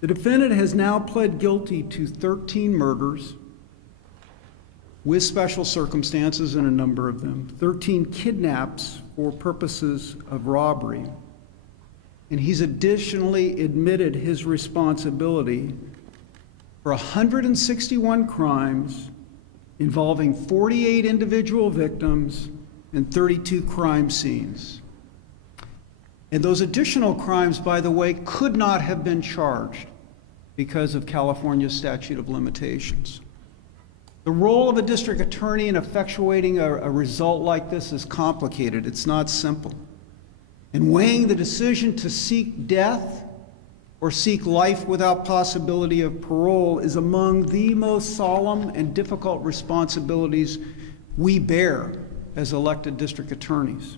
The defendant has now pled guilty to 13 murders with special circumstances in a number of them, 13 kidnaps for purposes of robbery, and he's additionally admitted his responsibility for 161 crimes involving 48 individual victims and 32 crime scenes. And those additional crimes, by the way, could not have been charged because of California's statute of limitations. The role of a district attorney in effectuating a result like this is complicated. It's not simple. And weighing the decision to seek death or seek life without possibility of parole is among the most solemn and difficult responsibilities we bear as elected district attorneys.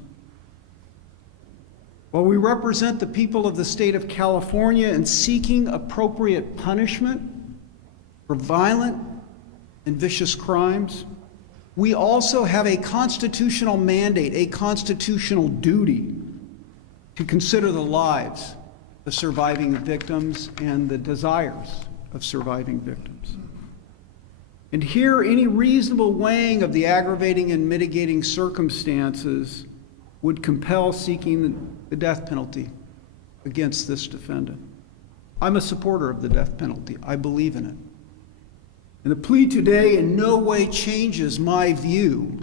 While we represent the people of the state of California in seeking appropriate punishment for violent and vicious crimes, we also have a constitutional mandate, a constitutional duty to consider the lives of surviving victims and the desires of surviving victims. And here, any reasonable weighing of the aggravating and mitigating circumstances would compel seeking the death penalty against this defendant. I'm a supporter of the death penalty. I believe in it. And the plea today in no way changes my view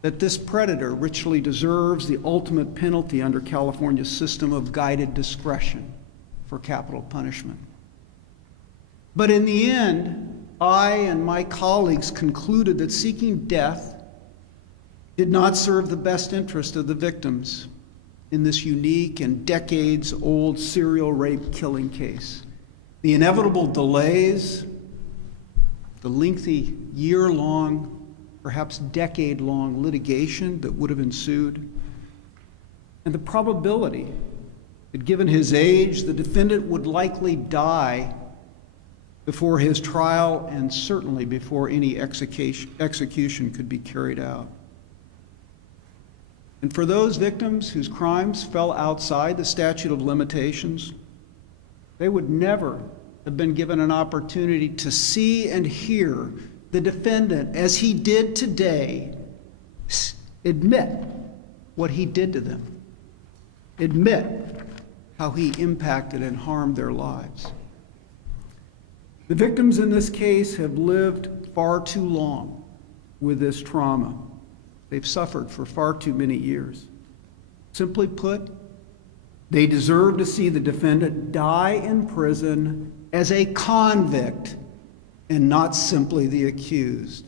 that this predator richly deserves the ultimate penalty under California's system of guided discretion for capital punishment. But in the end, I and my colleagues concluded that seeking death did not serve the best interest of the victims in this unique and decades-old serial rape killing case. The inevitable delays, the lengthy year-long, perhaps decade-long litigation that would have ensued, and the probability that given his age, the defendant would likely die before his trial and certainly before any execution could be carried out. And for those victims whose crimes fell outside the statute of limitations, they would never have been given an opportunity to see and hear the defendant, as he did today, admit what he did to them, admit how he impacted and harmed their lives. The victims in this case have lived far too long with this trauma. They've suffered for far too many years. Simply put, they deserve to see the defendant die in prison as a convict and not simply the accused.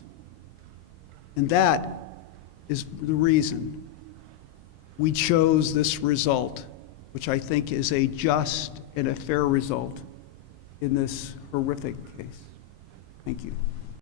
And that is the reason we chose this result, which I think is a just and a fair result in this horrific case. Thank you.